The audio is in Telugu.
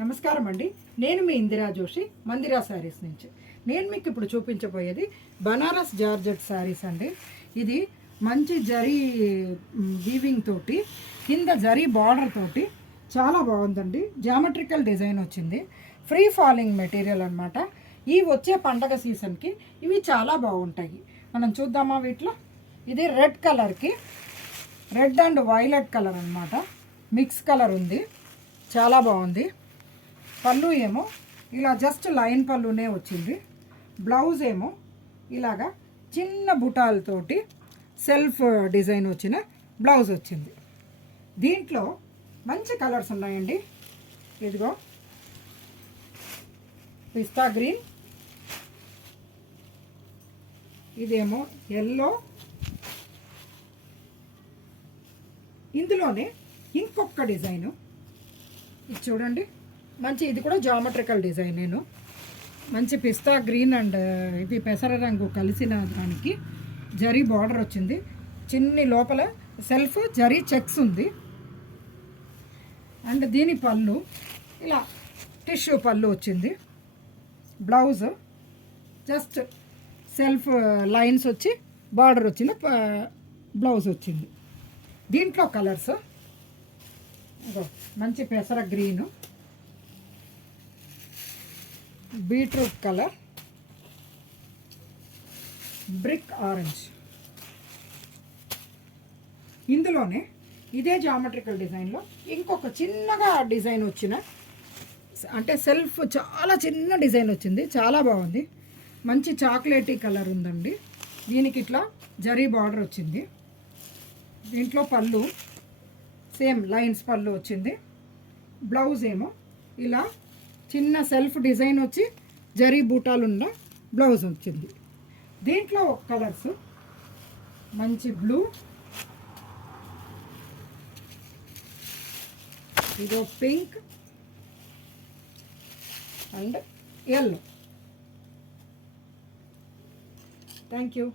నమస్కారం అండి. నేను మీ ఇందిరా జోషి, మందిరా శారీస్ నుంచి. నేను మీకు ఇప్పుడు చూపించబోయేది బనారస్ జార్జెట్ శారీస్ అండి. ఇది మంచి జరీ వీవింగ్ తోటి, కింద జరీ బార్డర్ తోటి చాలా బాగుందండి. జామెట్రికల్ డిజైన్ వచ్చింది. ఫ్రీ ఫాలింగ్ మెటీరియల్ అనమాట. ఈ వచ్చే పండగ సీజన్కి ఇవి చాలా బాగుంటాయి. మనం చూద్దామా వీటిలో. ఇది రెడ్ కలర్కి, రెడ్ అండ్ వైలెట్ కలర్ అనమాట. మిక్స్ కలర్ ఉంది, చాలా బాగుంది. పళ్ళు ఏమో ఇలా జస్ట్ లైన్ పళ్ళునే వచ్చింది. బ్లౌజ్ ఏమో ఇలాగా చిన్న బుటాలతోటి సెల్ఫ్ డిజైన్ వచ్చిన బ్లౌజ్ వచ్చింది. దీంట్లో మంచి కలర్స్ ఉన్నాయండి. ఇదిగో పిస్తా గ్రీన్, ఇదేమో ఎల్లో, ఇందులోనే ఇంకొక డిజైను ఇది చూడండి. మంచి ఇది కూడా జామెట్రికల్ డిజైన్. నేను మంచి పిస్తా గ్రీన్ అండ్ ఇది పెసర రంగు కలిసిన దానికి జరీ బార్డర్ వచ్చింది. చిన్ని లోపల సెల్ఫ్ జరీ చెక్స్ ఉంది. అండ్ దీని పళ్ళు ఇలా టిష్యూ పళ్ళు వచ్చింది. బ్లౌజ్ జస్ట్ సెల్ఫ్ లైన్స్ వచ్చి బార్డర్ వచ్చిన బ్లౌజ్ వచ్చింది. దీంట్లో కలర్స్ మంచి పెసర green, beetroot colour, brick orange. ఇందులోనే ఇదే జామెట్రికల్ డిజైన్లో ఇంకొక చిన్నగా డిజైన్ వచ్చిన, అంటే సెల్ఫ్ చాలా చిన్న డిజైన్ వచ్చింది. చాలా బాగుంది. మంచి చాక్లెటీ కలర్ ఉందండి. దీనికి ఇట్లా జరీ బార్డర్ వచ్చింది. దీంట్లో పళ్ళు సేమ్ లైన్స్ పళ్ళు వచ్చింది. బ్లౌజ్ ఏమో ఇలా చిన్న సెల్ఫ్ డిజైన్ వచ్చి జరీ బూటాలు ఉన్న బ్లౌజ్ వచ్చింది. దీంట్లో కలర్స్ మంచి బ్లూ, ఇదో pink and yellow. Thank you.